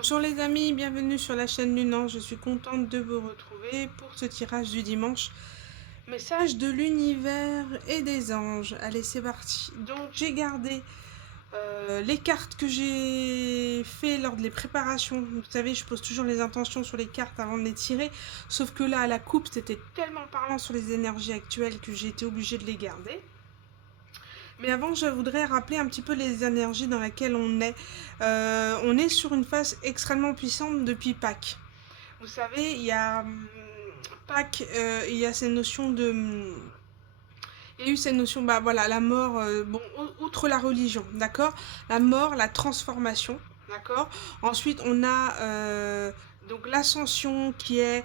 Bonjour les amis, bienvenue sur la chaîne Lunan. Je suis contente de vous retrouver pour ce tirage du dimanche. Message de l'univers et des anges. Allez, c'est parti. Donc j'ai gardé les cartes que j'ai fait lors des préparations. Vous savez, je pose toujours les intentions sur les cartes avant de les tirer. Sauf que là, à la coupe, c'était tellement parlant sur les énergies actuelles que j'ai été obligée de les garder. Mais avant, je voudrais rappeler un petit peu les énergies dans lesquelles on est. On est sur une phase extrêmement puissante depuis Pâques. Vous savez, il y a Pâques, il y a ces notions de... Il y a eu cette notion, bah voilà, la mort, bon, outre la religion, d'accord. La mort, la transformation, d'accord. Ensuite, on a donc l'ascension qui est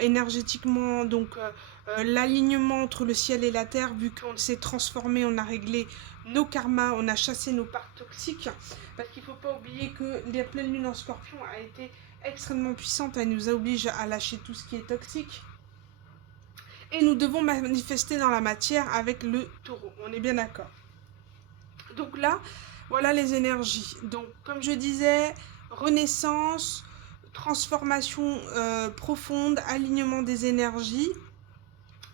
énergétiquement, donc l'alignement entre le ciel et la terre, vu qu'on s'est transformé, on a réglé nos karmas, on a chassé nos parts toxiques. Parce qu'il ne faut pas oublier que la pleine lune en scorpion a été extrêmement puissante, elle nous oblige à lâcher tout ce qui est toxique. Et nous devons manifester dans la matière avec le taureau. On est bien d'accord. Donc là, voilà les énergies. Donc, comme je disais, renaissance, transformation profonde, alignement des énergies.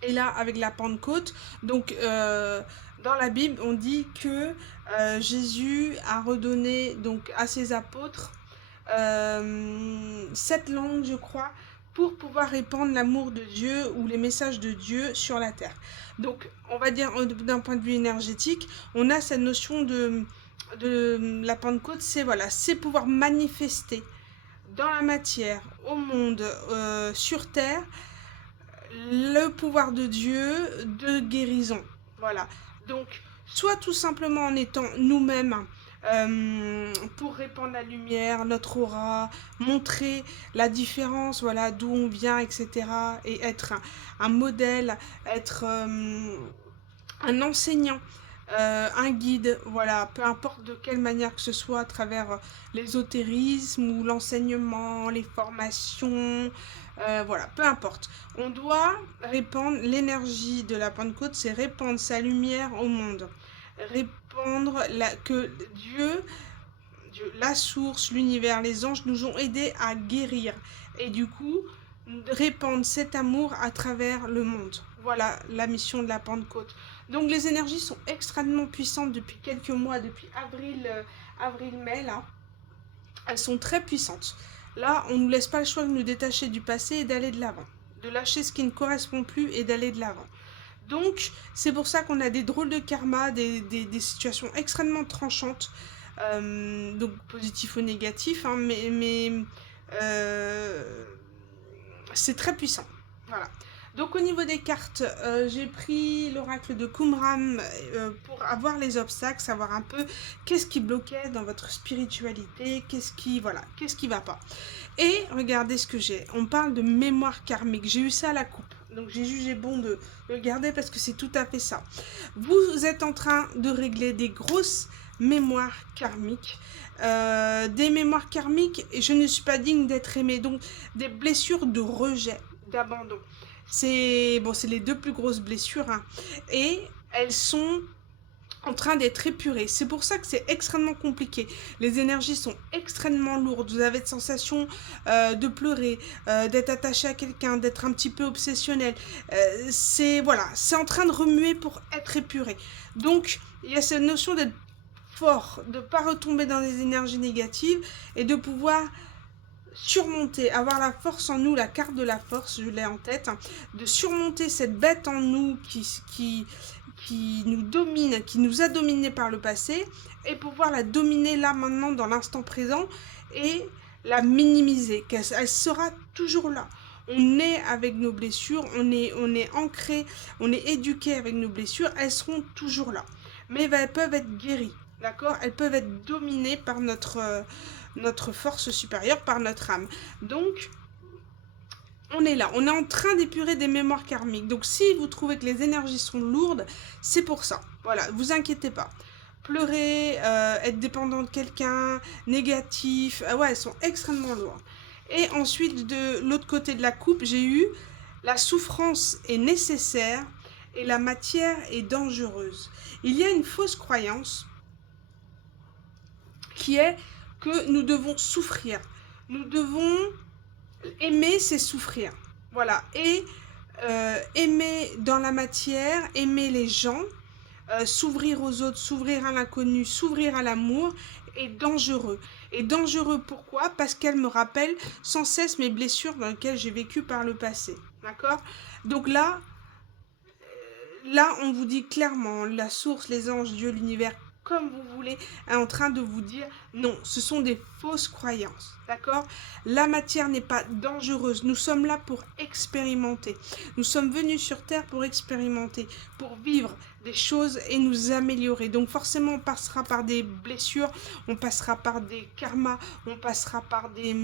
Et là, avec la Pentecôte, donc dans la Bible, on dit que Jésus a redonné donc à ses apôtres 7 langues, je crois, pour pouvoir répandre l'amour de Dieu ou les messages de Dieu sur la terre. Donc, on va dire d'un point de vue énergétique, on a cette notion de la Pentecôte, c'est voilà, c'est pouvoir manifester dans la matière, au monde, sur terre, le pouvoir de Dieu de guérison. Voilà. Donc, soit tout simplement en étant nous-mêmes pour répandre la lumière, notre aura, montrer la différence, voilà, d'où on vient, etc. Et être un modèle, être un enseignant, un guide, voilà, peu importe de quelle manière que ce soit, à travers l'ésotérisme ou l'enseignement, les formations, voilà, peu importe. On doit répandre l'énergie de la Pentecôte, c'est répandre sa lumière au monde. Répandre que Dieu, la source, l'univers, les anges nous ont aidés à guérir. Et du coup, répandre cet amour à travers le monde. Voilà la mission de la Pentecôte. Donc les énergies sont extrêmement puissantes depuis quelques mois, depuis avril-mai, là. Elles sont très puissantes. Là, on ne nous laisse pas le choix de nous détacher du passé et d'aller de l'avant. De lâcher ce qui ne correspond plus et d'aller de l'avant. Donc, c'est pour ça qu'on a des drôles de karma, des situations extrêmement tranchantes, donc positif ou négatif, hein, mais c'est très puissant. Voilà. Donc au niveau des cartes, j'ai pris l'oracle de Qumran pour avoir les obstacles, savoir un peu qu'est-ce qui bloquait dans votre spiritualité, qu'est-ce qui va pas. Et regardez ce que j'ai. On parle de mémoire karmique. J'ai eu ça à la coupe. Donc j'ai jugé bon de le garder parce que c'est tout à fait ça. Vous êtes en train de régler des grosses mémoires karmiques. Des mémoires karmiques, et je ne suis pas digne d'être aimée. Donc des blessures de rejet, d'abandon. C'est bon, c'est les deux plus grosses blessures, hein. Et elles sont en train d'être épurées. C'est pour ça que c'est extrêmement compliqué. Les énergies sont extrêmement lourdes. Vous avez de sensations de pleurer, d'être attaché à quelqu'un, d'être un petit peu obsessionnel. C'est voilà, c'est en train de remuer pour être épuré. Donc il y a cette notion d'être fort, de ne pas retomber dans des énergies négatives et de pouvoir surmonter, avoir la force en nous, la carte de la force, je l'ai en tête, hein, de surmonter cette bête en nous qui nous domine, qui nous a dominés par le passé, et pouvoir la dominer là, maintenant, dans l'instant présent, et la minimiser, qu'elle sera toujours là. On est avec nos blessures, on est ancré, on est éduqué avec nos blessures, elles seront toujours là. Mais elles peuvent être guéries, d'accord? Elles peuvent être dominées par notre force supérieure, par notre âme. Donc, on est là, on est en train d'épurer des mémoires karmiques. Donc si vous trouvez que les énergies sont lourdes, c'est pour ça. Voilà, vous inquiétez pas. Pleurer, être dépendant de quelqu'un, négatif, ouais, elles sont extrêmement lourdes. Et ensuite, de l'autre côté de la coupe, j'ai eu la souffrance est nécessaire et la matière est dangereuse. Il y a une fausse croyance qui est que nous devons souffrir. Nous devons aimer, c'est souffrir. Voilà. Et aimer dans la matière, aimer les gens, s'ouvrir aux autres, s'ouvrir à l'inconnu, s'ouvrir à l'amour est dangereux. Et dangereux pourquoi? Parce qu'elle me rappelle sans cesse mes blessures dans lesquelles j'ai vécu par le passé. D'accord? Donc là, on vous dit clairement, la source, les anges, Dieu, l'univers, comme vous voulez, est en train de vous dire non, ce sont des fausses croyances. D'accord? La matière n'est pas dangereuse. Nous sommes là pour expérimenter. Nous sommes venus sur Terre pour expérimenter, pour vivre des choses et nous améliorer. Donc forcément, on passera par des blessures, on passera par des karmas, on passera par des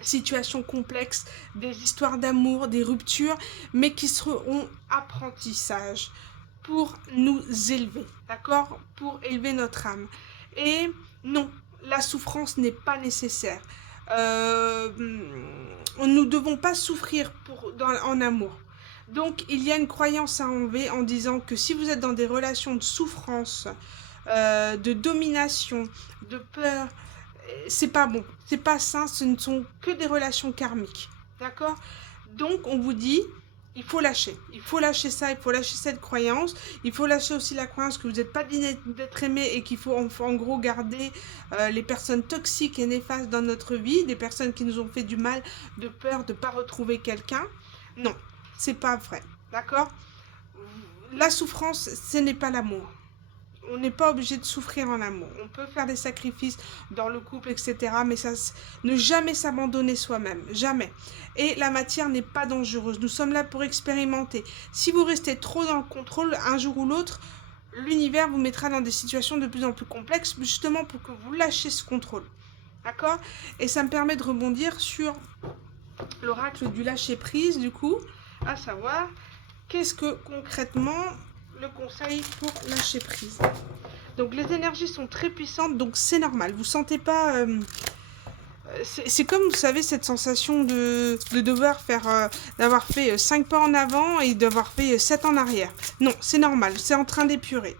situations complexes, des histoires d'amour, des ruptures, mais qui seront apprentissage pour nous élever, d'accord? Pour élever notre âme. Et non, la souffrance n'est pas nécessaire. Nous ne devons pas souffrir en amour. Donc, il y a une croyance à enlever en disant que si vous êtes dans des relations de souffrance, de domination, de peur, c'est pas bon, c'est pas sain, ce ne sont que des relations karmiques. D'accord? Donc, on vous dit, il faut lâcher ça, il faut lâcher cette croyance, il faut lâcher aussi la croyance que vous n'êtes pas digne d'être aimé et qu'il faut en gros garder les personnes toxiques et néfastes dans notre vie, des personnes qui nous ont fait du mal, de peur de ne pas retrouver quelqu'un. Non, c'est pas vrai, d'accord? La souffrance, ce n'est pas l'amour. On n'est pas obligé de souffrir en amour. On peut faire des sacrifices dans le couple, etc. Mais ça, ne jamais s'abandonner soi-même. Jamais. Et la matière n'est pas dangereuse. Nous sommes là pour expérimenter. Si vous restez trop dans le contrôle, un jour ou l'autre, l'univers vous mettra dans des situations de plus en plus complexes, justement pour que vous lâchiez ce contrôle. D'accord? Et ça me permet de rebondir sur l'oracle du lâcher-prise, du coup, à savoir, qu'est-ce que concrètement le conseil pour lâcher prise. Donc les énergies sont très puissantes, donc c'est normal. Vous sentez pas... c'est comme, vous savez, cette sensation de devoir faire... d'avoir fait 5 pas en avant et d'avoir fait 7 en arrière. Non, c'est normal, c'est en train d'épurer.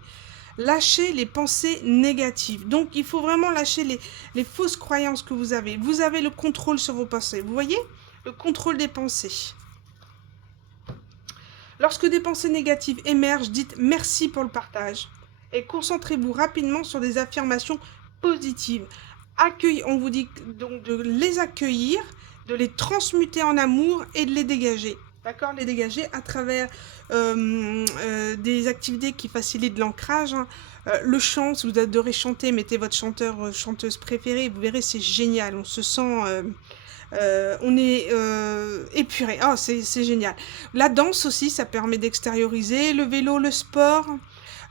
Lâchez les pensées négatives. Donc il faut vraiment lâcher les fausses croyances que vous avez. Vous avez le contrôle sur vos pensées. Vous voyez? Le contrôle des pensées. Lorsque des pensées négatives émergent, dites merci pour le partage et concentrez-vous rapidement sur des affirmations positives. On vous dit donc de les accueillir, de les transmuter en amour et de les dégager. D'accord? Les dégager à travers des activités qui facilitent l'ancrage. Le chant, si vous adorez chanter, mettez votre chanteuse préférée, vous verrez, c'est génial. On se sent... on est épuré. Oh, c'est génial. La danse aussi, ça permet d'extérioriser. Le vélo, le sport,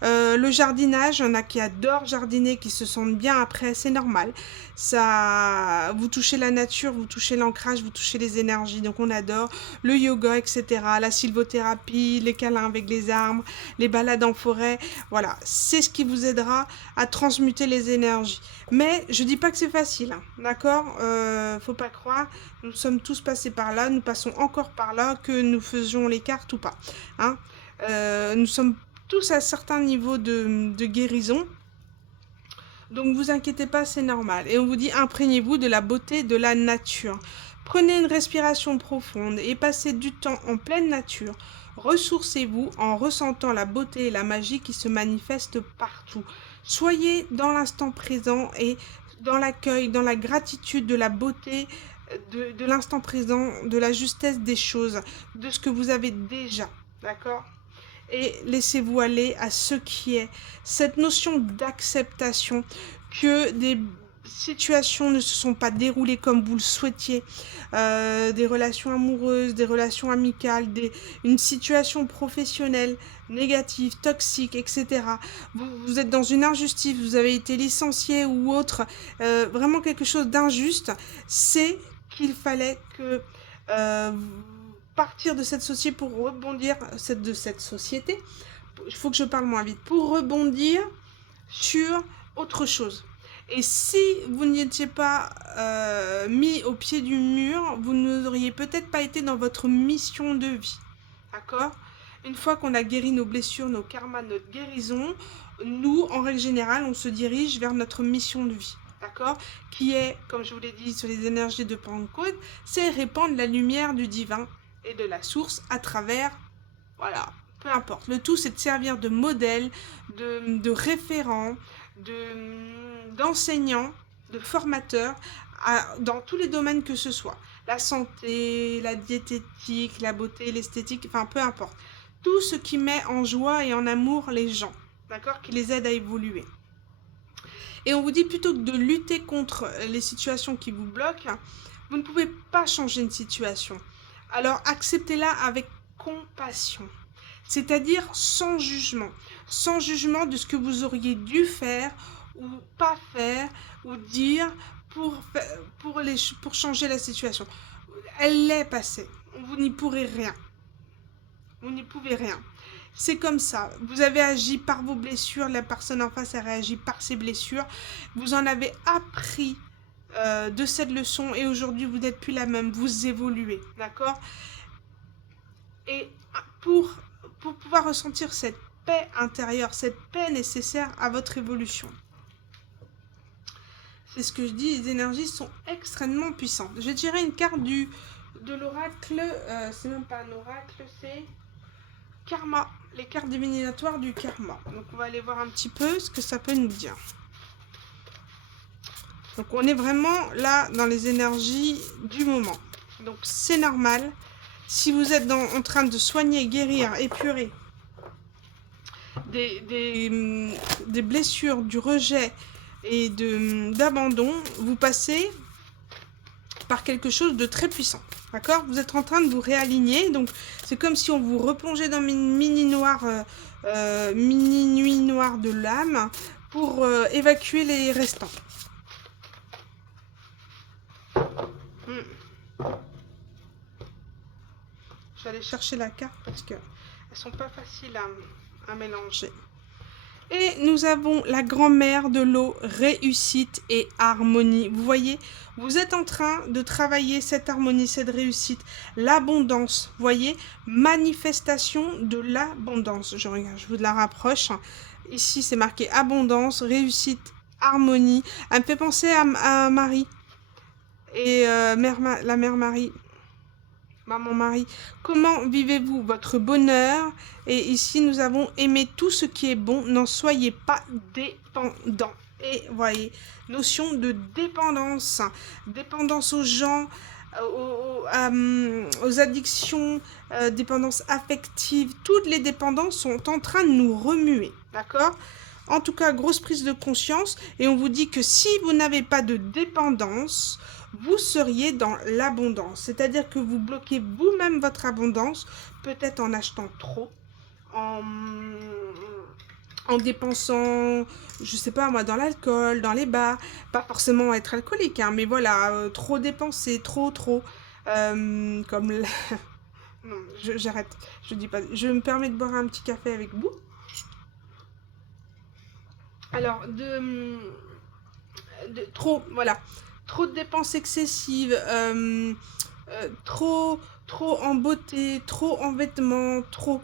le jardinage. Il y en a qui adorent jardiner, qui se sentent bien après. C'est normal. Ça, vous touchez la nature, vous touchez l'ancrage, vous touchez les énergies. Donc on adore. Le yoga, etc. La sylvothérapie, les câlins avec les arbres, les balades en forêt. Voilà, c'est ce qui vous aidera à transmuter les énergies. Mais je dis pas que c'est facile, hein, d'accord? Faut pas croire. Nous sommes tous passés par là, nous passons encore par là, que nous faisions les cartes ou pas. Hein? Nous sommes tous à certains niveaux de guérison. Donc vous inquiétez pas, c'est normal. Et on vous dit, imprégnez-vous de la beauté de la nature. Prenez une respiration profonde et passez du temps en pleine nature. Ressourcez-vous en ressentant la beauté et la magie qui se manifestent partout. Soyez dans l'instant présent et dans l'accueil, dans la gratitude de la beauté de l'instant présent, de la justesse des choses, de ce que vous avez déjà. D'accord ? Et laissez-vous aller à ce qui est. Cette notion d'acceptation, que des situations ne se sont pas déroulées comme vous le souhaitiez, des relations amoureuses, des relations amicales, une situation professionnelle négative, toxique, etc. Vous êtes dans une injustice, vous avez été licencié ou autre, vraiment quelque chose d'injuste, c'est qu'il fallait que partir de cette société pour rebondir, de cette société, il faut que je parle moins vite, pour rebondir sur autre chose. Et si vous n'y étiez pas mis au pied du mur, vous n'auriez peut-être pas été dans votre mission de vie. D'accord ? Une fois qu'on a guéri nos blessures, nos karmas, notre guérison, nous, en règle générale, on se dirige vers notre mission de vie. d'accord? Qui est, comme je vous l'ai dit sur les énergies de Pentecôte, c'est répandre la lumière du divin et de la source à travers, voilà, peu importe. Le tout, c'est de servir de modèle, de référent, d'enseignant, de formateur, dans tous les domaines que ce soit. La santé, la diététique, la beauté, l'esthétique, enfin peu importe. Tout ce qui met en joie et en amour les gens, d'accord? Qui les aide à évoluer. Et on vous dit plutôt que de lutter contre les situations qui vous bloquent, vous ne pouvez pas changer une situation. Alors acceptez-la avec compassion, c'est-à-dire sans jugement de ce que vous auriez dû faire ou pas faire ou dire pour changer la situation. Elle est passée, vous n'y pourrez rien. Vous n'y pouvez rien. C'est comme ça. Vous avez agi par vos blessures, la personne en face a réagi par ses blessures. Vous en avez appris de cette leçon et aujourd'hui vous n'êtes plus la même, vous évoluez, d'accord? Et pour pouvoir ressentir cette paix intérieure, cette paix nécessaire à votre évolution. C'est ce que je dis, les énergies sont extrêmement puissantes. Je vais tirer une carte de l'oracle, c'est même pas un oracle, c'est karma, les cartes divinatoires du karma. Donc on va aller voir un petit peu ce que ça peut nous dire. Donc on est vraiment là dans les énergies du moment. Donc c'est normal. Si vous êtes en train de soigner, guérir, épurer des blessures, du rejet et d'abandon, vous passez par quelque chose de très puissant. D'accord? Vous êtes en train de vous réaligner. Donc c'est comme si on vous replongeait dans une mini nuit noire de l'âme pour évacuer les restants. Je vais aller chercher la carte parce que elles sont pas faciles à mélanger. Et nous avons la grand-mère de l'eau, réussite et harmonie. Vous voyez, vous êtes en train de travailler cette harmonie, cette réussite, l'abondance. Vous voyez, manifestation de l'abondance. Je vous la rapproche. Ici, c'est marqué abondance, réussite, harmonie. Elle me fait penser à Marie et la mère Marie. Maman Marie, comment vivez-vous votre bonheur? Et ici, nous avons aimé tout ce qui est bon, n'en soyez pas dépendant. Et voyez, notion de dépendance, dépendance aux gens, aux addictions, dépendance affective, toutes les dépendances sont en train de nous remuer, d'accord? En tout cas, grosse prise de conscience, et on vous dit que si vous n'avez pas de dépendance, vous seriez dans l'abondance. C'est-à-dire que vous bloquez vous-même votre abondance, peut-être en achetant trop, en dépensant, je sais pas moi, dans l'alcool, dans les bars, pas forcément être alcoolique, hein, mais voilà, trop dépenser, trop, comme la... Non, j'arrête, je dis pas, je me permets de boire un petit café avec vous. Alors, trop, voilà, trop de dépenses excessives, trop en beauté, trop en vêtements, trop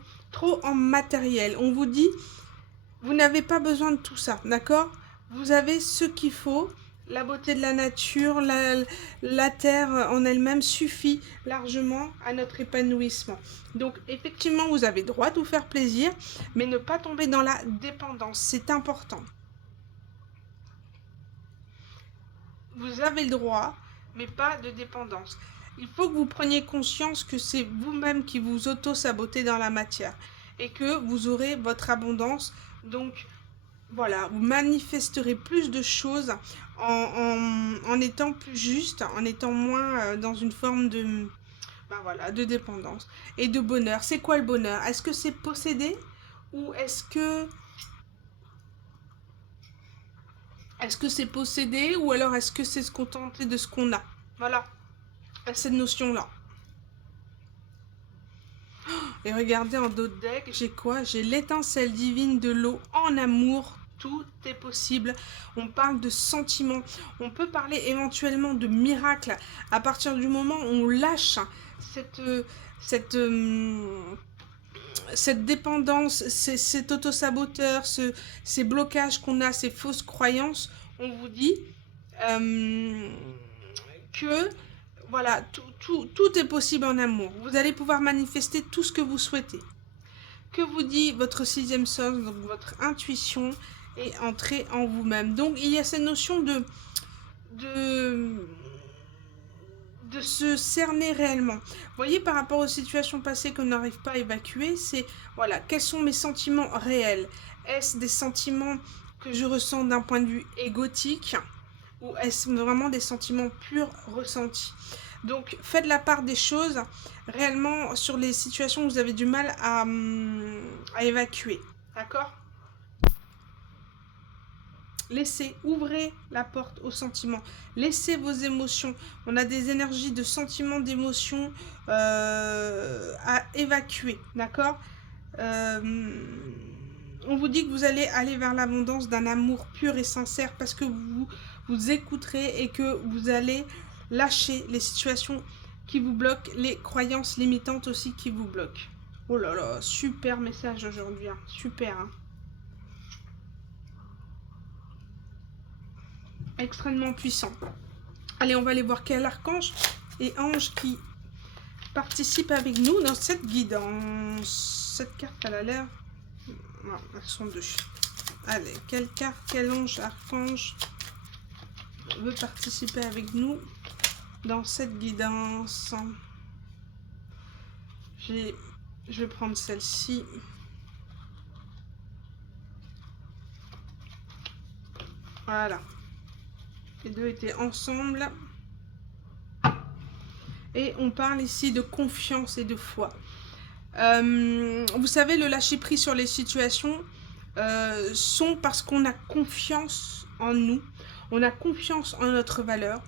en matériel. On vous dit, vous n'avez pas besoin de tout ça, d'accord? Vous avez ce qu'il faut. La beauté de la nature, la terre en elle-même suffit largement à notre épanouissement. Donc effectivement, vous avez droit de vous faire plaisir, mais ne pas tomber dans la dépendance, c'est important. Vous avez le droit, mais pas de dépendance. Il faut que vous preniez conscience que c'est vous-même qui vous auto-sabotez dans la matière et que vous aurez votre abondance. Donc voilà, vous manifesterez plus de choses en étant plus juste, en étant moins dans une forme de, de dépendance et de bonheur. C'est quoi le bonheur? Est-ce que c'est posséder ou est-ce que c'est posséder ou alors est-ce que c'est se contenter de ce qu'on a? Voilà, cette notion-là. Et regardez en dos de deck, j'ai quoi? J'ai l'étincelle divine de l'eau en amour. Tout est possible. On parle de sentiments. On peut parler éventuellement de miracles à partir du moment où on lâche cette dépendance, cet auto-saboteur, ces blocages qu'on a, ces fausses croyances. On vous dit, que voilà, tout est possible en amour. Vous allez pouvoir manifester tout ce que vous souhaitez. Que vous dit votre sixième sens, donc votre intuition, et entrer en vous-même. Donc il y a cette notion de se cerner réellement. Vous voyez, par rapport aux situations passées qu'on n'arrive pas à évacuer, c'est, voilà, quels sont mes sentiments réels? Est-ce des sentiments que je ressens d'un point de vue égotique, ou est-ce vraiment des sentiments purs ressentis? Donc, faites la part des choses réellement sur les situations où vous avez du mal à évacuer. D'accord? Laissez, ouvrez la porte aux sentiments. Laissez vos émotions. On a des énergies de sentiments, d'émotions à évacuer. D'accord? On vous dit que vous allez aller vers l'abondance d'un amour pur et sincère parce que vous écouterez et que vous allez lâcher les situations qui vous bloquent, les croyances limitantes aussi qui vous bloquent. Oh là là, super message aujourd'hui. Hein. Super. Hein. Extrêmement puissant. Allez, on va aller voir quel archange et ange qui participe avec nous dans cette guidance. Cette carte, elle a l'air... Non, elles sont deux. Allez, quelle carte, quel ange, archange veut participer avec nous dans cette guidance? Je vais prendre celle-ci. Voilà. Les deux étaient ensemble. Et on parle ici de confiance et de foi. Vous savez, le lâcher prise sur les situations sont parce qu'on a confiance en nous, on a confiance en notre valeur,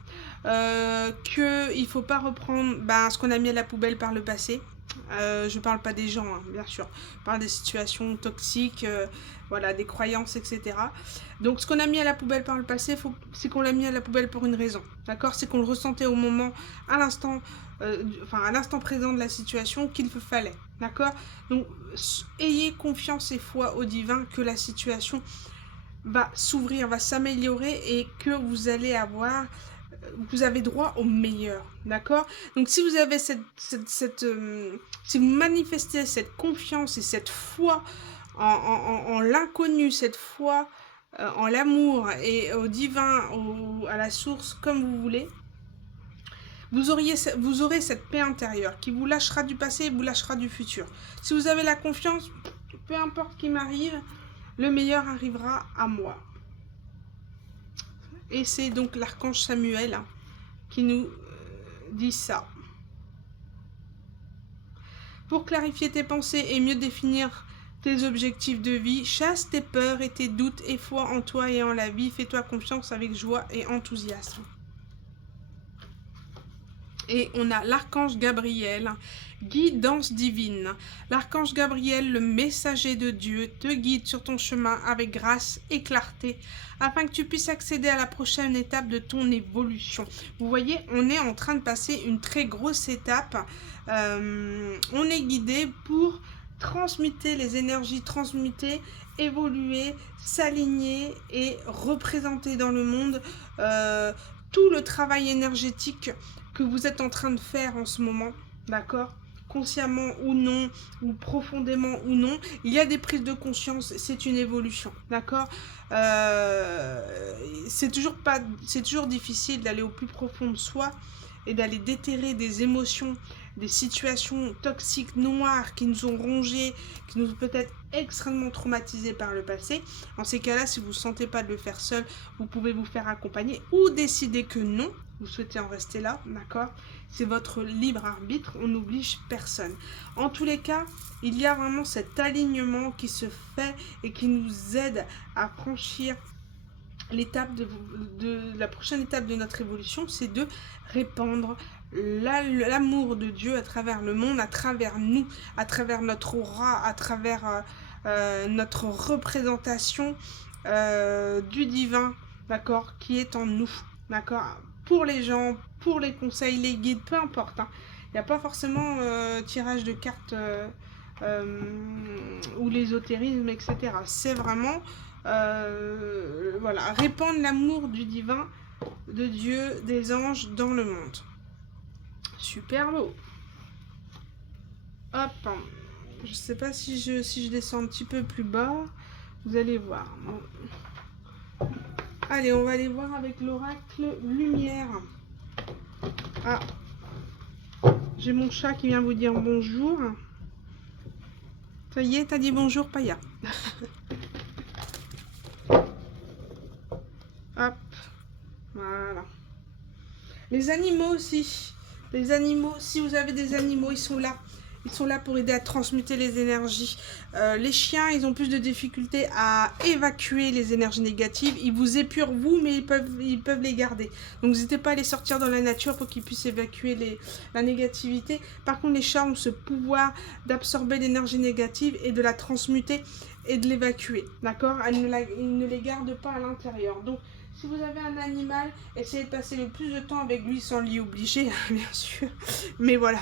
qu'il ne faut pas reprendre ce qu'on a mis à la poubelle par le passé. Je parle pas des gens, hein, bien sûr. Je parle des situations toxiques, voilà, des croyances, etc. Donc, ce qu'on a mis à la poubelle par le passé, c'est qu'on l'a mis à la poubelle pour une raison. D'accord? C'est qu'on le ressentait au moment, à l'instant présent de la situation qu'il fallait. D'accord? Donc, ayez confiance et foi au divin que la situation va s'ouvrir, va s'améliorer et que vous allez avoir... Vous avez droit au meilleur, d'accord? Donc si vous avez si vous manifestez cette confiance et cette foi en l'inconnu, cette foi en l'amour et au divin, à la source, comme vous voulez, vous aurez cette paix intérieure qui vous lâchera du passé et vous lâchera du futur. Si vous avez la confiance, peu importe qui m'arrive, le meilleur arrivera à moi. Et c'est donc l'archange Samuel qui nous dit ça. Pour clarifier tes pensées et mieux définir tes objectifs de vie, chasse tes peurs et tes doutes et foi en toi et en la vie. Fais-toi confiance avec joie et enthousiasme. Et on a l'archange Gabriel, guidance divine. L'archange Gabriel, le messager de Dieu, te guide sur ton chemin avec grâce et clarté, afin que tu puisses accéder à la prochaine étape de ton évolution. Vous voyez, on est en train de passer une très grosse étape. On est guidé pour transmuter les énergies, évoluer, s'aligner et représenter dans le monde tout le travail énergétique que vous êtes en train de faire en ce moment, d'accord? Consciemment ou non, ou profondément ou non, il y a des prises de conscience, c'est une évolution, d'accord? C'est toujours difficile d'aller au plus profond de soi et d'aller déterrer des émotions, des situations toxiques, noires, qui nous ont rongés, qui nous ont peut-être extrêmement traumatisés par le passé. En ces cas-là, si vous ne sentez pas de le faire seul, vous pouvez vous faire accompagner ou décider que non, vous souhaitez en rester là, d'accord? C'est votre libre arbitre, on n'oblige personne. En tous les cas, il y a vraiment cet alignement qui se fait et qui nous aide à franchir l'étape la prochaine étape de notre évolution, c'est de répandre l'amour de Dieu à travers le monde, à travers nous, à travers notre aura, à travers notre représentation du divin, d'accord, qui est en nous, d'accord, pour les gens, pour les conseils, les guides, peu importe. Hein. Il n'y a pas forcément tirage de cartes ou l'ésotérisme, etc. C'est vraiment voilà, répandre l'amour du divin de Dieu, des anges dans le monde. Super beau. Hop. Je ne sais pas si je descends un petit peu plus bas. Vous allez voir. Allez, on va aller voir avec l'oracle lumière. Ah. J'ai mon chat qui vient vous dire bonjour. Ça y est, t'as dit bonjour, Paya. Hop. Voilà. Les animaux aussi. Les animaux, si vous avez des animaux, ils sont là. Ils sont là pour aider à transmuter les énergies. Les chiens, ils ont plus de difficultés à évacuer les énergies négatives. Ils vous épurent, vous, mais ils peuvent les garder. Donc, n'hésitez pas à les sortir dans la nature pour qu'ils puissent évacuer la négativité. Par contre, les chats ont ce pouvoir d'absorber l'énergie négative et de la transmuter et de l'évacuer. D'accord? Ils ne les gardent pas à l'intérieur. Donc, si vous avez un animal, essayez de passer le plus de temps avec lui sans l'y obliger, bien sûr. Mais voilà.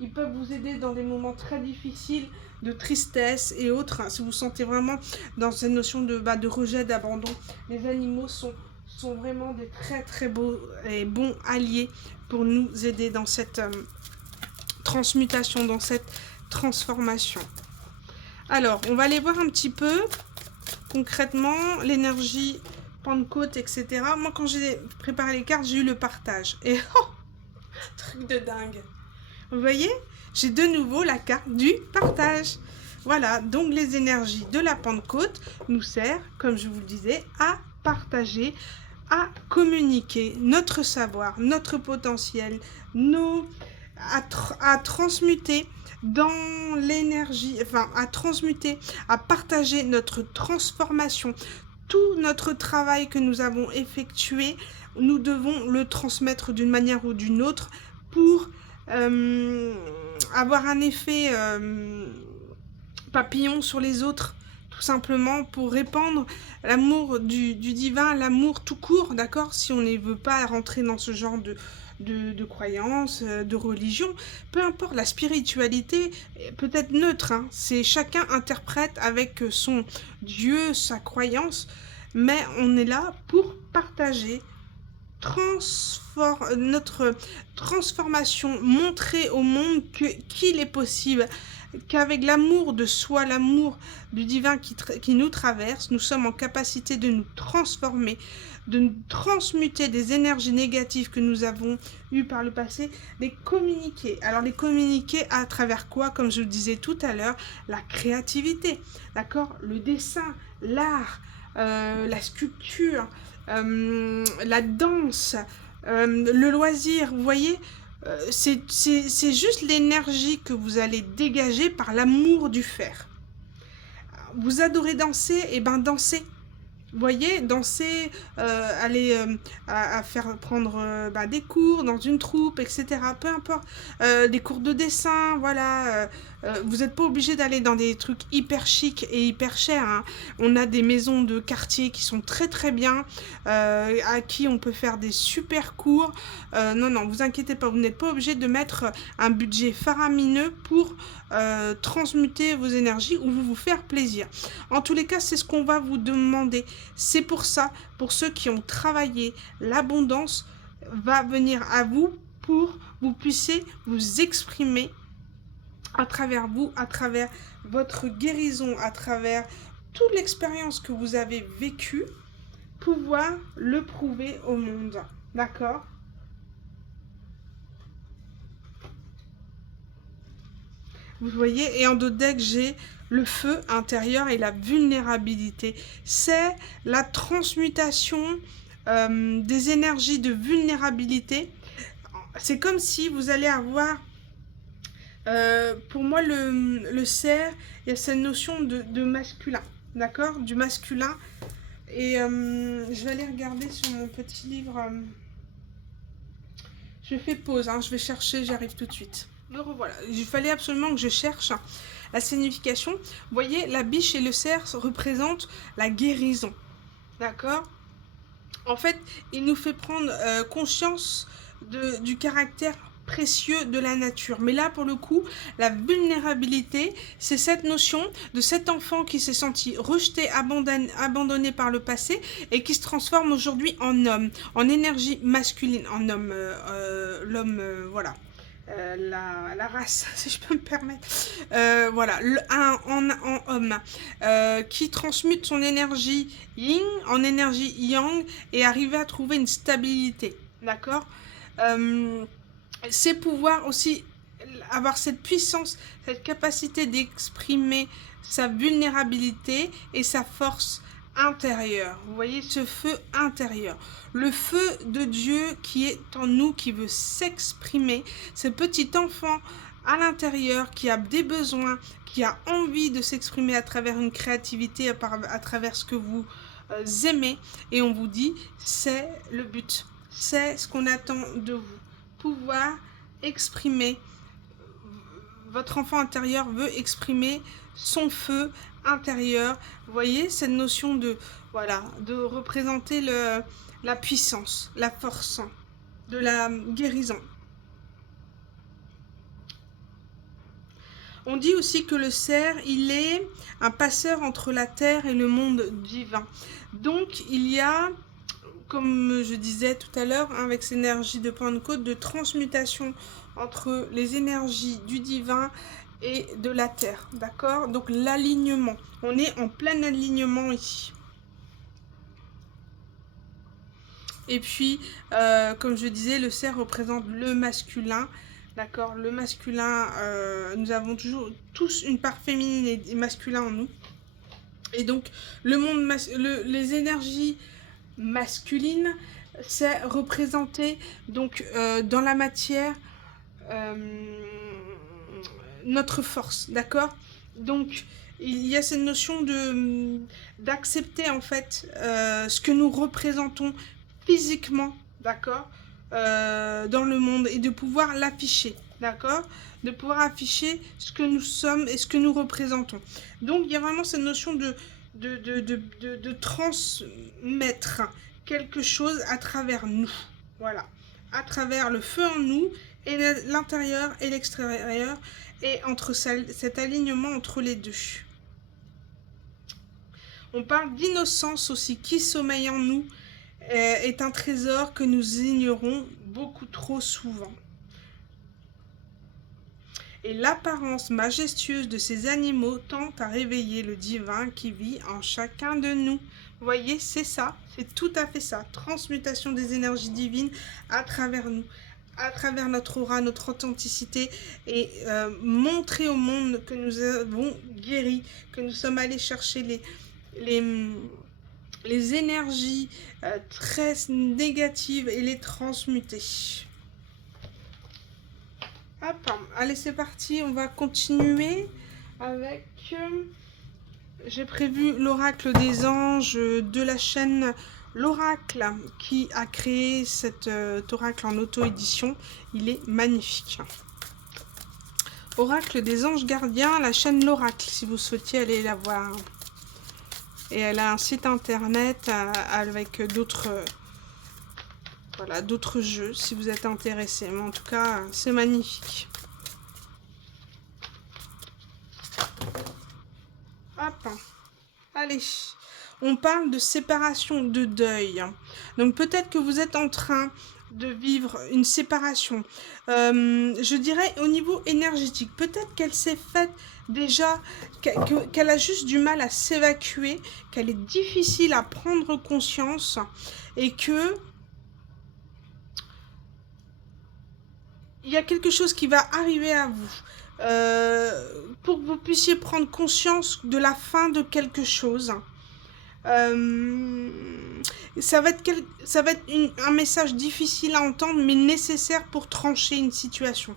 Ils peuvent vous aider dans des moments très difficiles de tristesse et autres. Si vous sentez vraiment dans cette notion de rejet, d'abandon, les animaux sont vraiment des très très beaux et bons alliés pour nous aider dans cette transmutation, dans cette transformation. Alors, on va aller voir un petit peu concrètement l'énergie Pentecôte, etc. Moi, quand j'ai préparé les cartes, j'ai eu le partage. Et truc de dingue. Vous voyez, j'ai de nouveau la carte du partage. Voilà, donc les énergies de la Pentecôte nous servent, comme je vous le disais, à partager, à communiquer notre savoir, notre potentiel, à transmuter dans l'énergie, enfin à transmuter, à partager notre transformation. Tout notre travail que nous avons effectué, nous devons le transmettre d'une manière ou d'une autre pour avoir un effet papillon sur les autres, tout simplement pour répandre l'amour du divin, l'amour tout court, d'accord? Si on ne veut pas rentrer dans ce genre de croyances, de religion, peu importe, la spiritualité peut être neutre, hein. C'est chacun interprète avec son Dieu, sa croyance, mais on est là pour partager notre transformation, montrer au monde qu'il est possible, qu'avec l'amour de soi, l'amour du divin qui nous traverse, nous sommes en capacité de nous transformer, de nous transmuter des énergies négatives que nous avons eues par le passé, les communiquer. Alors les communiquer à travers quoi? Comme je le disais tout à l'heure, la créativité, d'accord? Le dessin, l'art, la sculpture, la danse, le loisir, vous voyez, c'est juste l'énergie que vous allez dégager par l'amour du faire. Vous adorez danser, et ben dansez. Vous voyez, danser, aller à faire prendre des cours dans une troupe, etc. Peu importe, des cours de dessin, voilà. Vous n'êtes pas obligé d'aller dans des trucs hyper chics et hyper chers, hein. On a des maisons de quartier qui sont très très bien, à qui on peut faire des super cours. Non, vous inquiétez pas, vous n'êtes pas obligé de mettre un budget faramineux pour transmuter vos énergies ou vous faire plaisir. En tous les cas, c'est ce qu'on va vous demander. C'est pour ça, pour ceux qui ont travaillé, l'abondance va venir à vous pour que vous puissiez vous exprimer à travers vous, à travers votre guérison, à travers toute l'expérience que vous avez vécue, pouvoir le prouver au monde. D'accord ? Vous voyez, et en dos de deck, j'ai le feu intérieur et la vulnérabilité. C'est la transmutation des énergies de vulnérabilité. C'est comme si vous allez avoir, pour moi, le cerf, il y a cette notion de masculin, d'accord? Du masculin. Et je vais aller regarder sur mon petit livre. Je fais pause, hein, je vais chercher, j'arrive tout de suite. Me revoilà. Il fallait absolument que je cherche la signification. Vous voyez, la biche et le cerf représentent la guérison. D'accord? En fait, il nous fait prendre conscience du caractère précieux de la nature. Mais là, pour le coup, la vulnérabilité, c'est cette notion de cet enfant qui s'est senti rejeté, abandonné par le passé et qui se transforme aujourd'hui en homme, en énergie masculine, en homme, l'homme, voilà. La race, si je peux me permettre, voilà, en homme, qui transmute son énergie yin en énergie yang et arriver à trouver une stabilité, d'accord. C'est pouvoir aussi avoir cette puissance, cette capacité d'exprimer sa vulnérabilité et sa force intérieure. Vous voyez ce feu intérieur, le feu de Dieu qui est en nous, qui veut s'exprimer, ce petit enfant à l'intérieur qui a des besoins, qui a envie de s'exprimer à travers une créativité, à travers ce que vous aimez, et on vous dit c'est le but, c'est ce qu'on attend de vous, pouvoir exprimer. Votre enfant intérieur veut exprimer son feu intérieur. Vous voyez cette notion de, voilà, de représenter la puissance, la force, de la guérison. On dit aussi que le cerf, il est un passeur entre la terre et le monde divin. Donc il y a, comme je disais tout à l'heure, hein, avec cette énergie de Pentecôte, de transmutation entre les énergies du divin et de la terre, d'accord. Donc l'alignement, on est en plein alignement ici. Et puis, comme je disais, le cerf représente le masculin, d'accord. Le masculin, nous avons toujours tous une part féminine et masculin en nous. Et donc, les énergies masculines, c'est représenté donc dans la matière notre force, d'accord. Donc il y a cette notion d'accepter en fait ce que nous représentons physiquement, d'accord, dans le monde, et de pouvoir l'afficher, d'accord, de pouvoir afficher ce que nous sommes et ce que nous représentons. Donc il y a vraiment cette notion de transmettre quelque chose à travers nous, voilà, à travers le feu en nous et l'intérieur et l'extérieur, et entre cet alignement entre les deux. On parle d'innocence aussi, qui sommeille en nous, est un trésor que nous ignorons beaucoup trop souvent. Et l'apparence majestueuse de ces animaux tend à réveiller le divin qui vit en chacun de nous. Vous voyez, c'est ça, c'est tout à fait ça. Transmutation des énergies divines à travers nous, à travers notre aura, notre authenticité, et montrer au monde que nous avons guéri, que nous sommes allés chercher les énergies très négatives et les transmuter. Hop, allez, c'est parti, on va continuer avec... j'ai prévu l'oracle des anges de la chaîne L'Oracle, qui a créé cet oracle en auto-édition. Il est magnifique. Oracle des anges gardiens, la chaîne L'Oracle, si vous souhaitiez aller la voir. Et elle a un site internet avec d'autres... voilà, d'autres jeux, si vous êtes intéressé. Mais en tout cas, c'est magnifique. Hop. Allez. On parle de séparation, de deuil. Donc peut-être que vous êtes en train de vivre une séparation. Je dirais au niveau énergétique. Peut-être qu'elle s'est faite déjà, qu'elle a juste du mal à s'évacuer, qu'elle est difficile à prendre conscience, et que il y a quelque chose qui va arriver à vous pour que vous puissiez prendre conscience de la fin de quelque chose. Ça va être un message difficile à entendre, mais nécessaire pour trancher une situation,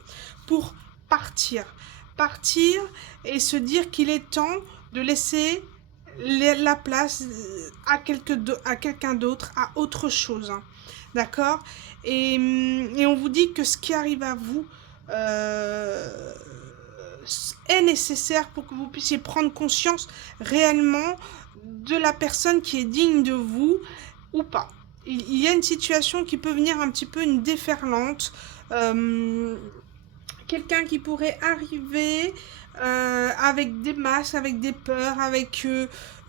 pour partir et se dire qu'il est temps de laisser la place à quelqu'un d'autre, à autre chose, d'accord. Et on vous dit que ce qui arrive à vous est nécessaire pour que vous puissiez prendre conscience réellement de la personne qui est digne de vous ou pas. il y a une situation qui peut venir un petit peu une déferlante. Quelqu'un qui pourrait arriver avec des masques, avec des peurs, avec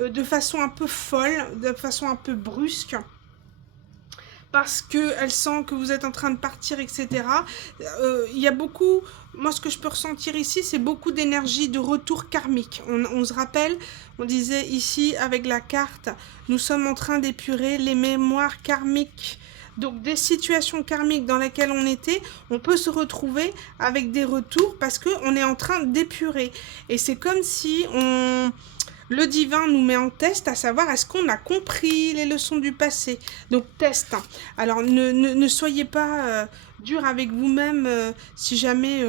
de façon un peu folle, de façon un peu brusque, parce qu'elle sent que vous êtes en train de partir, etc. Il y a beaucoup, moi ce que je peux ressentir ici, c'est beaucoup d'énergie de retour karmique. On se rappelle, on disait ici avec la carte, nous sommes en train d'épurer les mémoires karmiques. Donc des situations karmiques dans lesquelles on était, on peut se retrouver avec des retours parce qu'on est en train d'épurer. Et c'est comme si le divin nous met en test, à savoir est-ce qu'on a compris les leçons du passé. Donc test. Alors ne soyez pas dur avec vous-même si jamais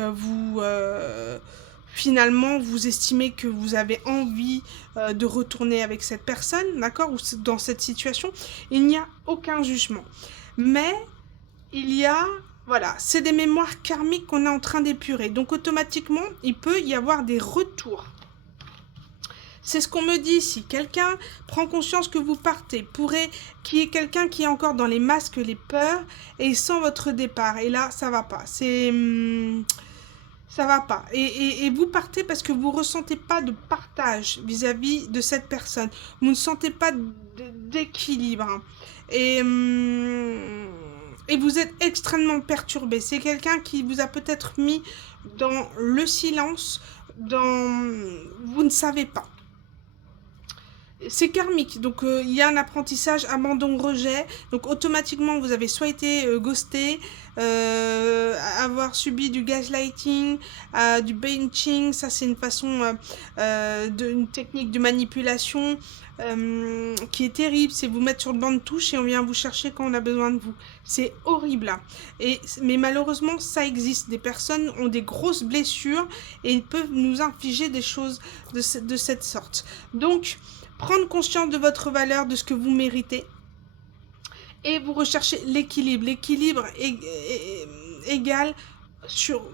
finalement vous estimez que vous avez envie de retourner avec cette personne, d'accord, ou dans cette situation. Il n'y a aucun jugement. Mais il y a, voilà, c'est des mémoires karmiques qu'on est en train d'épurer. Donc automatiquement, il peut y avoir des retours. C'est ce qu'on me dit, si quelqu'un prend conscience que vous partez, qu'il y ait quelqu'un qui est encore dans les masques, les peurs, et sent votre départ. Et là, ça va pas. Ça va pas. Et vous partez parce que vous ne ressentez pas de partage vis-à-vis de cette personne. Vous ne sentez pas d'équilibre. Et vous êtes extrêmement perturbé. C'est quelqu'un qui vous a peut-être mis dans le silence, vous ne savez pas. C'est karmique, donc il y a un apprentissage, abandon, rejet, donc automatiquement vous avez soit été ghosté, avoir subi du gaslighting, du benching, ça c'est une façon, une technique de manipulation qui est terrible, c'est vous mettre sur le banc de touche et on vient vous chercher quand on a besoin de vous. C'est horrible là. Mais malheureusement ça existe, des personnes ont des grosses blessures et ils peuvent nous infliger des choses de cette sorte. Donc, prendre conscience de votre valeur, de ce que vous méritez. Et vous recherchez l'équilibre. L'équilibre égal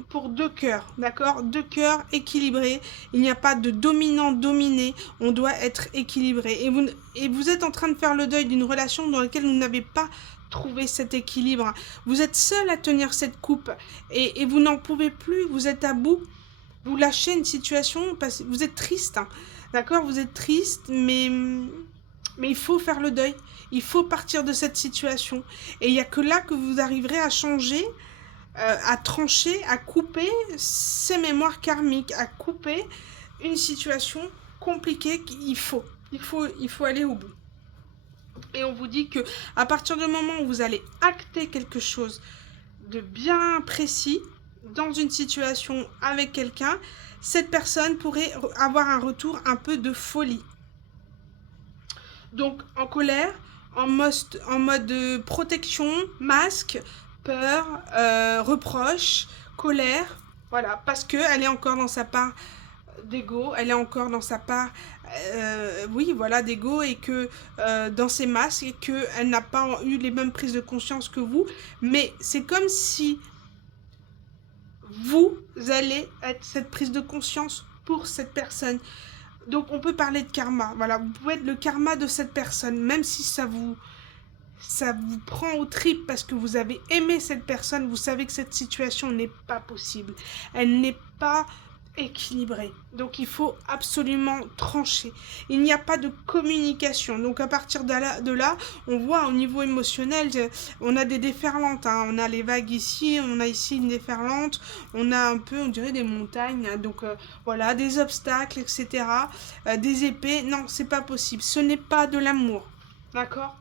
pour deux cœurs, d'accord? Deux cœurs équilibrés. Il n'y a pas de dominant-dominé. On doit être équilibré. Et vous êtes en train de faire le deuil d'une relation dans laquelle vous n'avez pas trouvé cet équilibre. Vous êtes seul à tenir cette coupe. Et vous n'en pouvez plus. Vous êtes à bout. Vous lâchez une situation parce que vous êtes triste. Hein. D'accord, vous êtes triste, mais il faut faire le deuil. Il faut partir de cette situation. Et il n'y a que là que vous arriverez à changer, à trancher, à couper ces mémoires karmiques, à couper une situation compliquée qu'il faut. Il faut aller au bout. Et on vous dit que à partir du moment où vous allez acter quelque chose de bien précis dans une situation avec quelqu'un, cette personne pourrait avoir un retour un peu de folie. Donc en colère, en mode protection, masque, peur, reproche, colère, voilà, parce qu'elle est encore dans sa part d'ego, elle est encore dans sa part, oui, voilà, d'ego, et que dans ses masques, et qu'elle n'a pas eu les mêmes prises de conscience que vous, mais c'est comme si vous allez être cette prise de conscience pour cette personne. Donc on peut parler de karma. Voilà, vous pouvez être le karma de cette personne, même si ça vous prend aux tripes parce que vous avez aimé cette personne, vous savez que cette situation n'est pas possible. Elle n'est pas équilibrée. Donc il faut absolument trancher. Il n'y a pas de communication. Donc à partir de là, on voit au niveau émotionnel, on a des déferlantes. Hein. On a les vagues ici, on a ici une déferlante, on a un peu, on dirait des montagnes. Hein. Donc voilà, des obstacles, etc. Des épées. Non, c'est pas possible. Ce n'est pas de l'amour. D'accord ?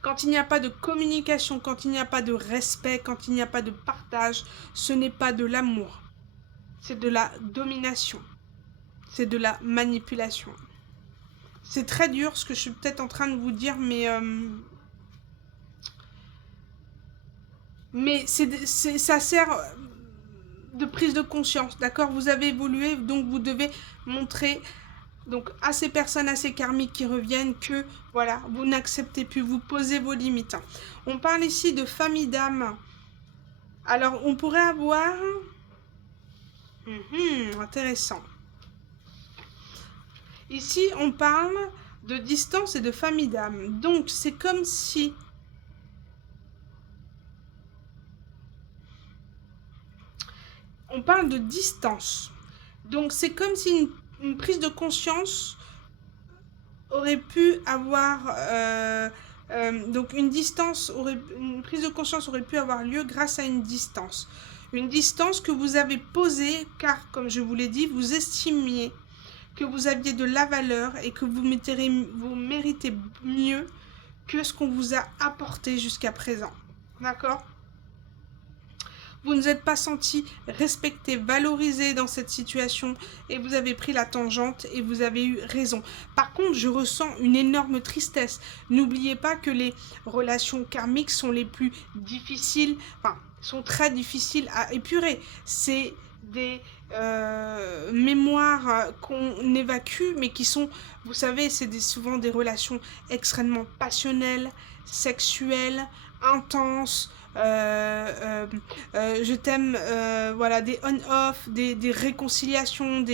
Quand il n'y a pas de communication, quand il n'y a pas de respect, quand il n'y a pas de partage, ce n'est pas de l'amour. C'est de la domination. C'est de la manipulation. C'est très dur ce que je suis peut-être en train de vous dire, mais ça sert de prise de conscience, d'accord? Vous avez évolué, donc vous devez montrer donc à ces personnes, à ces karmiques qui reviennent que voilà, vous n'acceptez plus, vous posez vos limites. On parle ici de famille d'âme. Alors on pourrait avoir intéressant. Ici on parle de distance et de famille d'âme. Donc, c'est comme si... On parle de distance. Donc, c'est comme si une prise de conscience aurait pu avoir... donc, une prise de conscience aurait pu avoir lieu grâce à une distance. Une distance que vous avez posée, car, comme je vous l'ai dit, vous estimiez que vous aviez de la valeur et que vous méritez mieux que ce qu'on vous a apporté jusqu'à présent. D'accord ? Vous ne vous êtes pas senti respecté, valorisé dans cette situation et vous avez pris la tangente et vous avez eu raison. Par contre, je ressens une énorme tristesse. N'oubliez pas que les relations karmiques sont les plus difficiles, sont très difficiles à épurer. C'est des mémoires qu'on évacue, mais qui sont, vous savez, c'est souvent des relations extrêmement passionnelles, sexuelles, intenses. Je t'aime, voilà, des on-off, des réconciliations,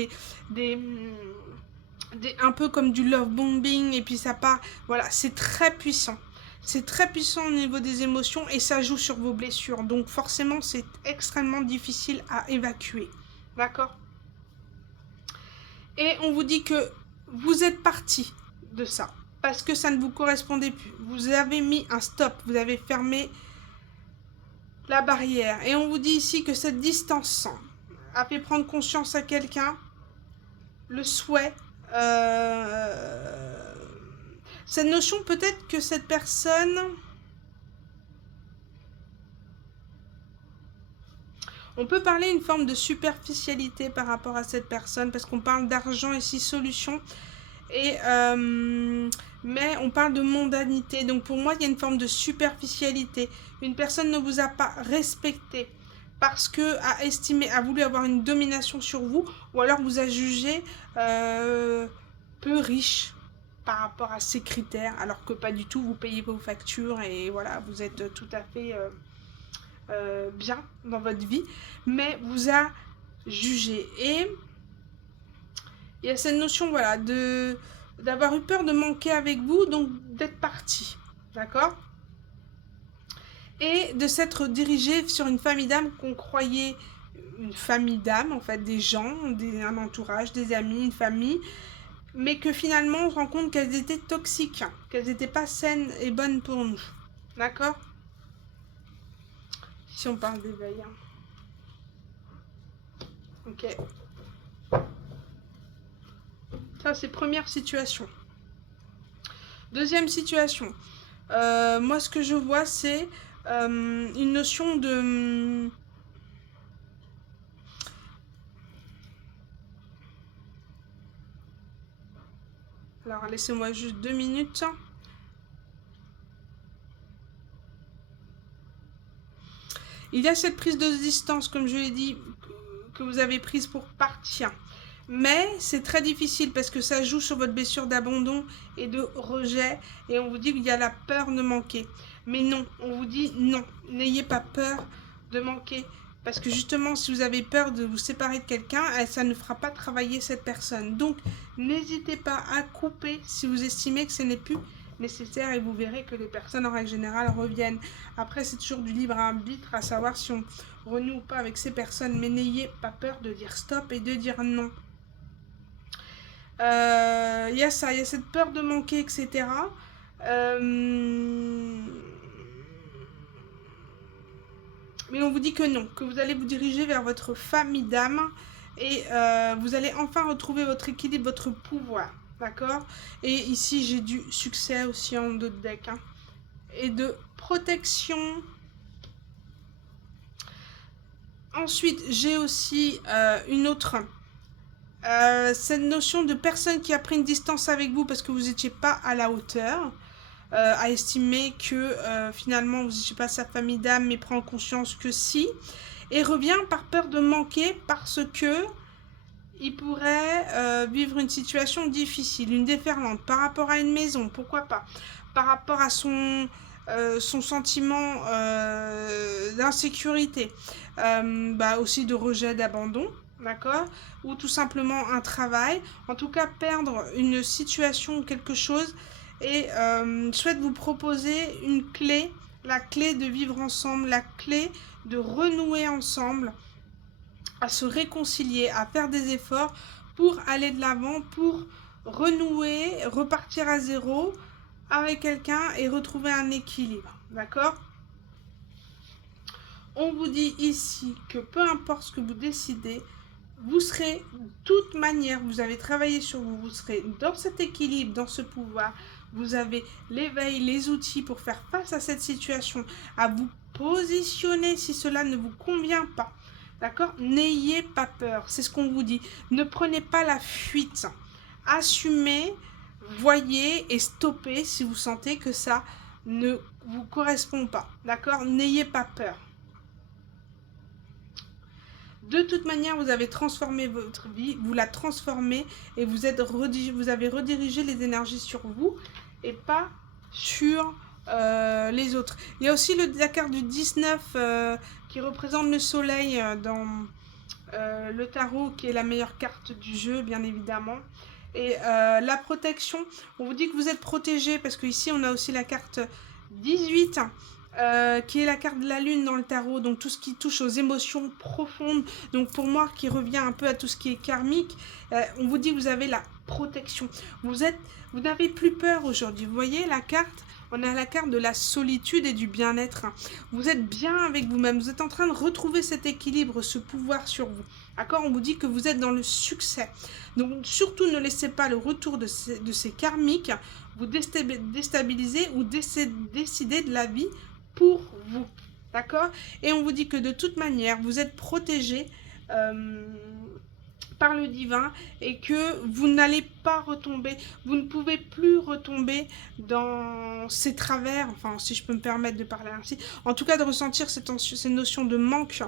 un peu comme du love bombing, et puis ça part, voilà, c'est très puissant. C'est très puissant au niveau des émotions et ça joue sur vos blessures. Donc forcément, c'est extrêmement difficile à évacuer. D'accord ? Et on vous dit que vous êtes parti de ça parce que ça ne vous correspondait plus. Vous avez mis un stop, vous avez fermé la barrière. Et on vous dit ici que cette distance a fait prendre conscience à quelqu'un le souhait. Cette notion, peut-être que cette personne... On peut parler une forme de superficialité par rapport à cette personne, parce qu'on parle d'argent ici, solution, et mais on parle de mondanité. Donc pour moi, il y a une forme de superficialité. Une personne ne vous a pas respecté parce que a voulu avoir une domination sur vous, ou alors vous a jugé peu riche par rapport à ces critères, alors que pas du tout, vous payez vos factures et voilà, vous êtes tout à fait... bien dans votre vie, mais vous a jugé. Et il y a cette notion, voilà, d'avoir eu peur de manquer avec vous, donc d'être parti, d'accord, et de s'être dirigé sur une famille d'âmes qu'on croyait une famille d'âmes, en fait, des gens, un entourage, des amis, une famille, mais que finalement on se rend compte qu'elles étaient toxiques, qu'elles n'étaient pas saines et bonnes pour nous, d'accord. Si on parle d'éveil. Ok. Ça, c'est première situation. Deuxième situation. Moi, ce que je vois, c'est une notion de... Alors, laissez-moi juste 2 minutes. Il y a cette prise de distance, comme je l'ai dit, que vous avez prise pour partir. Mais c'est très difficile parce que ça joue sur votre blessure d'abandon et de rejet. Et on vous dit qu'il y a la peur de manquer. Mais non, on vous dit non, n'ayez pas peur de manquer. Parce que justement, si vous avez peur de vous séparer de quelqu'un, ça ne fera pas travailler cette personne. Donc, n'hésitez pas à couper si vous estimez que ce n'est plus nécessaire et vous verrez que les personnes en règle générale reviennent. Après, c'est toujours du libre arbitre à savoir si on renoue ou pas avec ces personnes, mais n'ayez pas peur de dire stop et de dire non. Il y a ça, il y a cette peur de manquer, etc. Mais on vous dit que non, que vous allez vous diriger vers votre famille d'âme et vous allez enfin retrouver votre équilibre, votre pouvoir. D'accord. Et ici, j'ai du succès aussi en dos de deck. Hein. Et de protection. Ensuite, j'ai aussi une autre. Cette notion de personne qui a pris une distance avec vous parce que vous n'étiez pas à la hauteur. À estimer que finalement, vous n'étiez pas sa famille d'âme, mais prend conscience que si. Et revient par peur de manquer parce que... il pourrait vivre une situation difficile, une déferlante par rapport à une maison, pourquoi pas, par rapport à son sentiment d'insécurité, aussi de rejet, d'abandon, d'accord? Ou tout simplement un travail. En tout cas, perdre une situation ou quelque chose. Et souhaite vous proposer une clé, la clé de vivre ensemble, la clé de renouer ensemble, à se réconcilier, à faire des efforts pour aller de l'avant, pour renouer, repartir à zéro avec quelqu'un et retrouver un équilibre, d'accord? On vous dit ici que peu importe ce que vous décidez, vous serez de toute manière, vous avez travaillé sur vous, vous serez dans cet équilibre, dans ce pouvoir, vous avez l'éveil, les outils pour faire face à cette situation, à vous positionner si cela ne vous convient pas. D'accord? N'ayez pas peur, c'est ce qu'on vous dit. Ne prenez pas la fuite. Assumez, voyez et stoppez si vous sentez que ça ne vous correspond pas. D'accord? N'ayez pas peur. De toute manière, vous avez transformé votre vie, vous la transformez et vous avez redirigé les énergies sur vous et pas sur les autres. Il y a aussi la carte du 19 qui représente le soleil dans le tarot, qui est la meilleure carte du jeu, bien évidemment. Et la protection, on vous dit que vous êtes protégé parce qu'ici on a aussi la carte 18 qui est la carte de la lune dans le tarot, donc tout ce qui touche aux émotions profondes, donc pour moi qui revient un peu à tout ce qui est karmique, on vous dit que vous avez la protection, vous n'avez plus peur aujourd'hui, vous voyez la carte, on a la carte de la solitude et du bien-être, vous êtes bien avec vous-même, vous êtes en train de retrouver cet équilibre, ce pouvoir sur vous, d'accord, on vous dit que vous êtes dans le succès, donc surtout ne laissez pas le retour de ces karmiques vous déstabiliser ou décider de la vie pour vous, d'accord? Et on vous dit que de toute manière, vous êtes protégé par le divin et que vous n'allez pas retomber, vous ne pouvez plus retomber dans ces travers, enfin si je peux me permettre de parler ainsi, en tout cas de ressentir cette notion de manque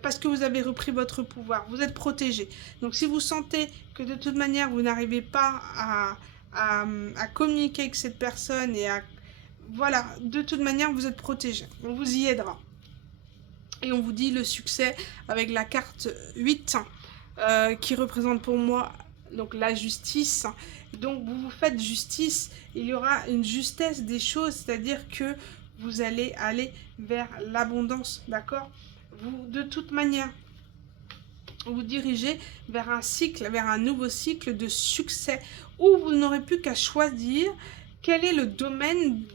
parce que vous avez repris votre pouvoir, vous êtes protégé. Donc si vous sentez que de toute manière vous n'arrivez pas à communiquer avec cette personne et à voilà, de toute manière, vous êtes protégé. On vous y aidera. Et on vous dit le succès avec la carte 8 qui représente pour moi donc la justice. Donc vous vous faites justice, il y aura une justesse des choses, c'est-à-dire que vous allez aller vers l'abondance, d'accord? Vous, de toute manière, vous dirigez vers un cycle, vers un nouveau cycle de succès où vous n'aurez plus qu'à choisir quel est le domaine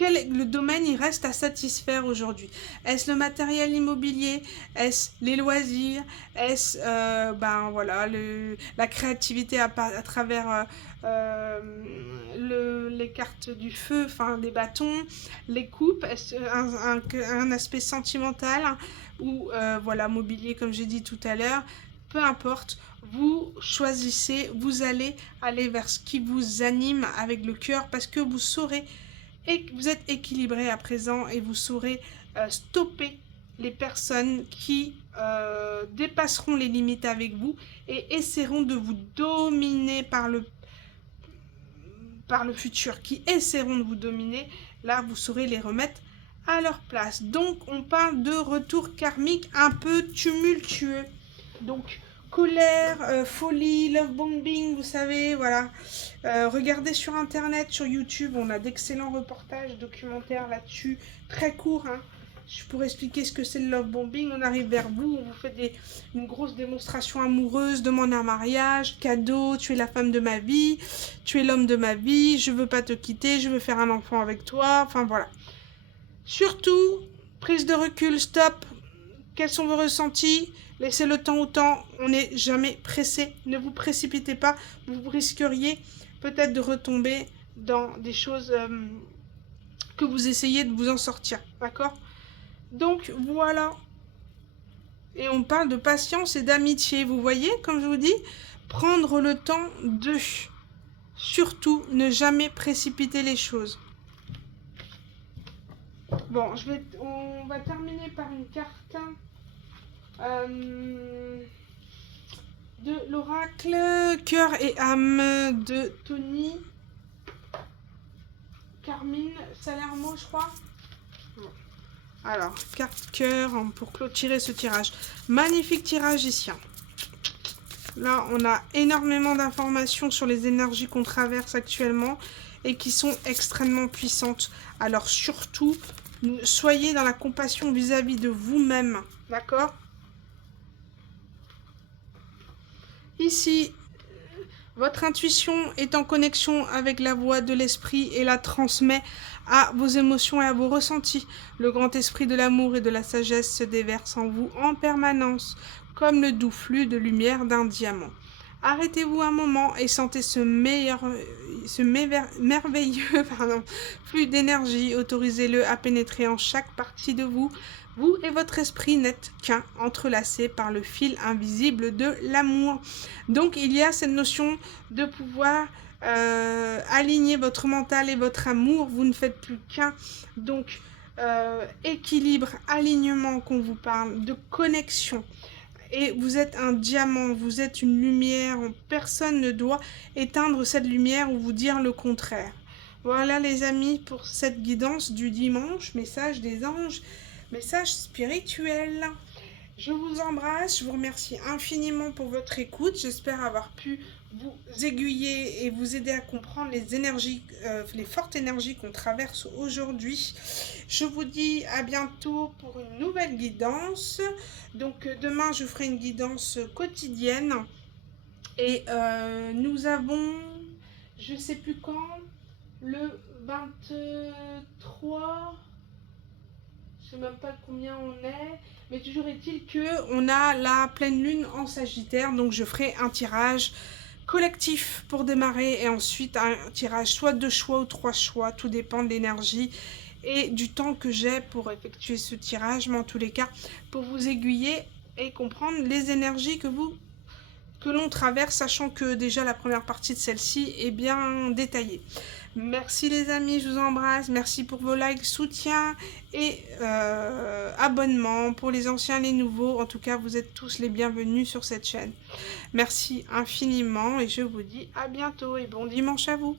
il reste à satisfaire aujourd'hui. Est-ce le matériel immobilier? Est-ce les loisirs? Est-ce voilà, la créativité à travers les cartes du feu, enfin des bâtons, les coupes? Est-ce un aspect sentimental ou voilà, mobilier comme j'ai dit tout à l'heure? Peu importe, vous choisissez, vous allez aller vers ce qui vous anime avec le cœur parce que vous saurez et vous êtes équilibré à présent et vous saurez stopper les personnes qui dépasseront les limites avec vous et essaieront de vous dominer par le futur, qui essaieront de vous dominer. Là, vous saurez les remettre à leur place. Donc, on parle de retour karmique un peu tumultueux. Donc, colère, folie, love bombing, vous savez, voilà. Regardez sur internet, sur YouTube, on a d'excellents reportages, documentaires là-dessus, très courts, hein. Pour expliquer ce que c'est le love bombing, on arrive vers vous, on vous fait une grosse démonstration amoureuse, demande un mariage, cadeau, tu es la femme de ma vie, tu es l'homme de ma vie, je veux pas te quitter, je veux faire un enfant avec toi, enfin voilà. Surtout, prise de recul, stop. Quels sont vos ressentis? Laissez le temps au temps, on n'est jamais pressé, ne vous précipitez pas, vous risqueriez peut-être de retomber dans des choses que vous essayez de vous en sortir, d'accord? Donc voilà, et on parle de patience et d'amitié, vous voyez, comme je vous dis, prendre le temps de, surtout ne jamais précipiter les choses. Bon, on va terminer par une carte de l'oracle Cœur et âme de Tony Carmine Salermo, je crois. Bon. Alors, carte cœur pour clôturer ce tirage. Magnifique tirage ici. Là, on a énormément d'informations sur les énergies qu'on traverse actuellement et qui sont extrêmement puissantes. Alors surtout, soyez dans la compassion vis-à-vis de vous-même, d'accord? Ici, votre intuition est en connexion avec la voix de l'esprit et la transmet à vos émotions et à vos ressentis. Le grand esprit de l'amour et de la sagesse se déverse en vous en permanence, comme le doux flux de lumière d'un diamant. Arrêtez-vous un moment et sentez merveilleux flux d'énergie. Autorisez-le à pénétrer en chaque partie de vous. Vous et votre esprit n'êtes qu'un, entrelacés par le fil invisible de l'amour. Donc il y a cette notion de pouvoir aligner votre mental et votre amour. Vous ne faites plus qu'un. Donc équilibre, alignement qu'on vous parle, de connexion. Et vous êtes un diamant, vous êtes une lumière. Personne ne doit éteindre cette lumière ou vous dire le contraire. Voilà les amis pour cette guidance du dimanche, message des anges, message spirituel. Je vous embrasse, je vous remercie infiniment pour votre écoute. J'espère avoir pu vous aiguiller et vous aider à comprendre les énergies, les fortes énergies qu'on traverse aujourd'hui. Je vous dis à bientôt pour une nouvelle guidance. Donc demain, je ferai une guidance quotidienne. Et nous avons, je ne sais plus quand, le 23... Je ne sais même pas combien on est, mais toujours est-il qu'on a la pleine lune en Sagittaire, donc je ferai un tirage collectif pour démarrer et ensuite un tirage soit 2 choix ou 3 choix, tout dépend de l'énergie et du temps que j'ai pour effectuer ce tirage, mais en tous les cas pour vous aiguiller et comprendre les énergies que l'on traverse, sachant que déjà la première partie de celle-ci est bien détaillée. Merci les amis, je vous embrasse, merci pour vos likes, soutien et abonnements pour les anciens et les nouveaux. En tout cas, vous êtes tous les bienvenus sur cette chaîne. Merci infiniment et je vous dis à bientôt et bon dimanche à vous.